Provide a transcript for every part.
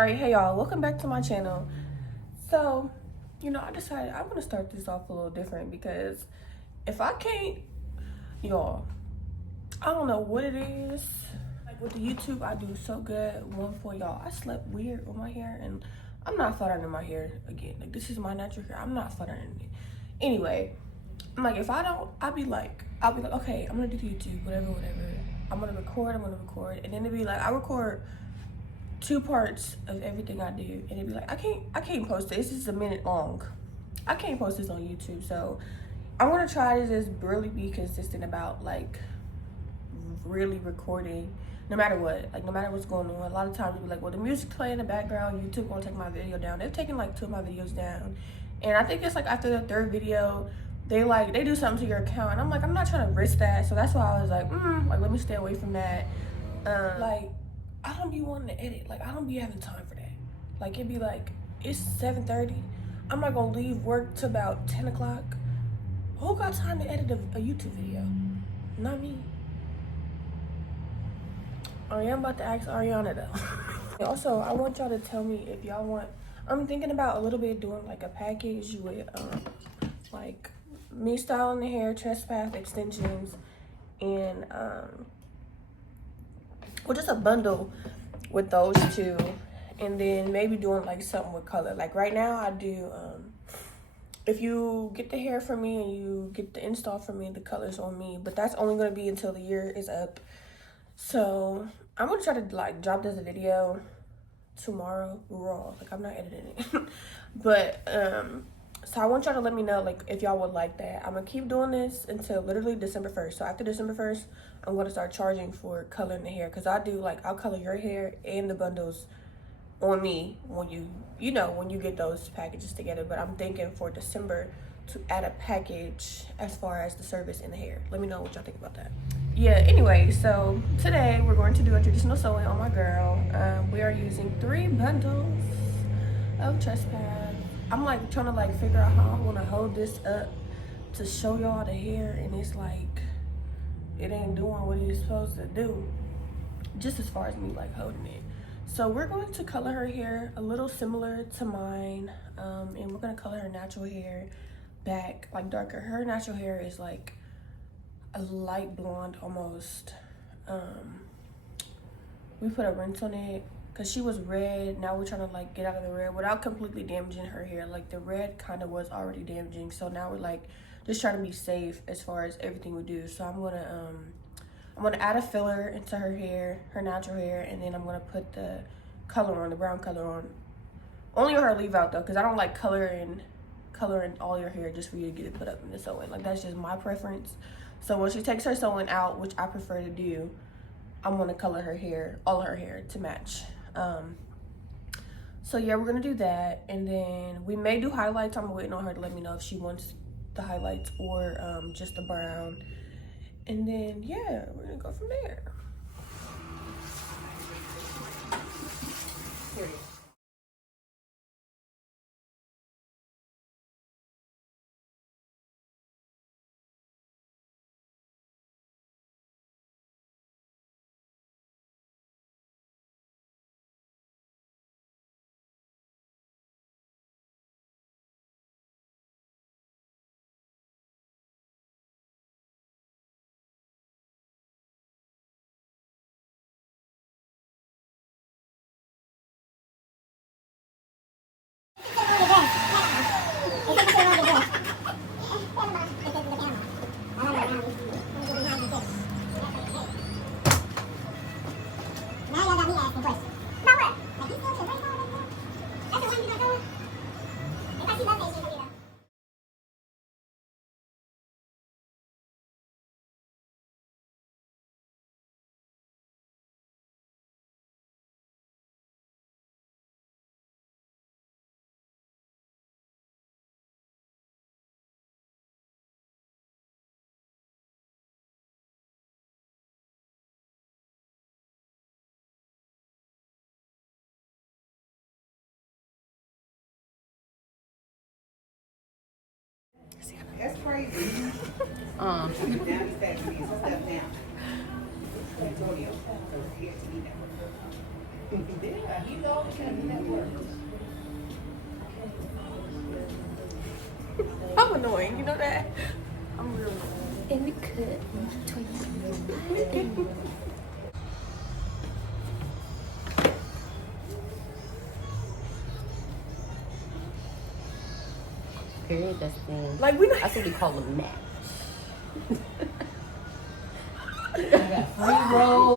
Alright, hey y'all, welcome back to my channel. So, I decided I'm gonna start this off a little different because if I can't, y'all, I don't know what it is. Like with the YouTube, I do so good. One for y'all, I slept weird with my hair and I'm not fluttering in my hair again. Like this is my natural hair. I'm not fluttering in it. Anyway, I'm like, if I don't, I'll be like, okay, I'm gonna do the YouTube, whatever. I'm gonna record, and then it'd be like, I record 2 parts of everything I do, and it'd be like, I can't post this. This is a minute long. I can't post this on YouTube, so I'm gonna try to just really be consistent about like really recording, no matter what, like no matter what's going on. A lot of times it'll be like, well, the music play in the background, YouTube won't take my video down. They've taken like 2 of my videos down, and I think it's like after the 3rd video, they do something to your account, and I'm like, I'm not trying to risk that, so that's why I was like, let me stay away from that. Like, I don't be wanting to edit. Like, I don't be having time for that. Like, it'd be like, it's 7:30. I'm not gonna leave work till about 10 o'clock. Who got time to edit a YouTube video? Not me. I am about to ask Ariana though. Also, I want y'all to tell me if y'all want, I'm thinking about a little bit doing like a package with like me styling the hair, chest path extensions, and well, just a bundle with those 2, and then maybe doing like something with color. Like right now I do if you get the hair from me and you get the install from me, the color's on me, but that's only going to be until the year is up. So I'm gonna try to like drop this video tomorrow raw. Like, I'm not editing it. But so I want y'all to let me know like if y'all would like that. I'm gonna keep doing this until literally December 1st. So after December 1st, I'm gonna start charging for coloring the hair, because I do like, I'll color your hair and the bundles on me when when you get those packages together. But I'm thinking for December to add a package as far as the service and the hair. Let me know what y'all think about that. Yeah, anyway, so today we're going to do a traditional sewing on my girl. We are using 3 bundles of chest pads. I'm like trying to like figure out how I want to hold this up to show y'all the hair, and it's like it ain't doing what it's supposed to do, just as far as me like holding it. So we're going to color her hair a little similar to mine, and we're gonna color her natural hair back like darker. Her natural hair is like a light blonde almost. We put a rinse on it because she was red. Now we're trying to like get out of the red without completely damaging her hair. Like the red kind of was already damaging, so now we're like just trying to be safe as far as everything we do. So I'm gonna add a filler into her hair, her natural hair, and then I'm gonna put the color on, the brown color on. Only on her leave out though, because I don't like coloring all your hair just for you to get it put up in the sewing. Like, that's just my preference. So when she takes her sewing out, which I prefer to do, I'm gonna color her hair, all her hair, to match. So yeah, we're gonna do that, and then we may do highlights. I'm waiting on her to let me know if she wants the highlights or just the brown. And then yeah, we're gonna go from there. Period. That's crazy. Down the steps, step down. Yeah, he's always having that work. I'm annoying, you know that? I'm real annoying. And we could. Period, that's the thing. Like, we not. That's what we call a match. Free roll.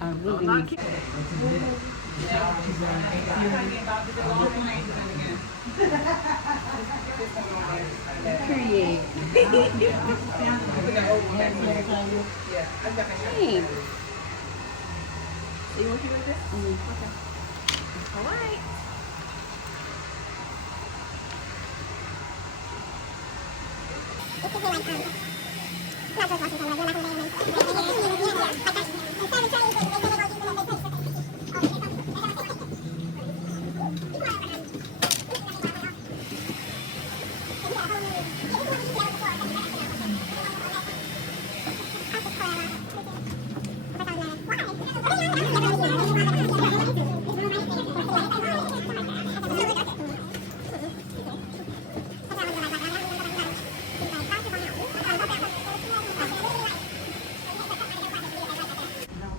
I really need to. Period. Hey. You want to do this? Okay. All right.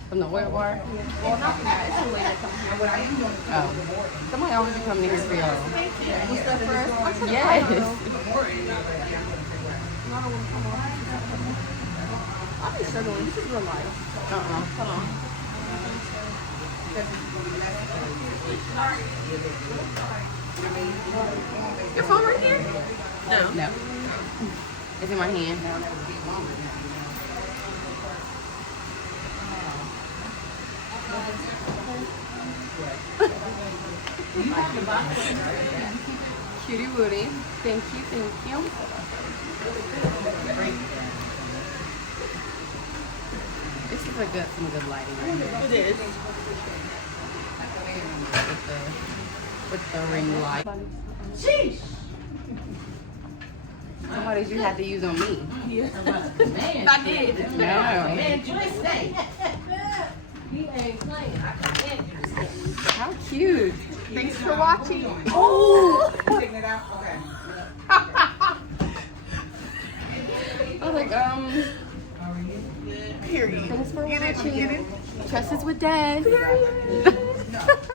From the oil bar? Well, not that. It's a way to come here. Oh. Somebody always be coming here for y'all. You stuff for us? Yes. I'll be struggling. This is real life. Hold on. Your phone right here? No. No. It's in my hand. Cutie Woody. Thank you, thank you. This is some good lighting right here. It is. With the ring light. Sheesh. How did you have to use on me? Man, I did. No. man, just stay. He ain't playing. I can How cute. Thanks for watching. Oh! Taking it out? Okay. I was like, Period. thanks for watching. Trust is with Dad.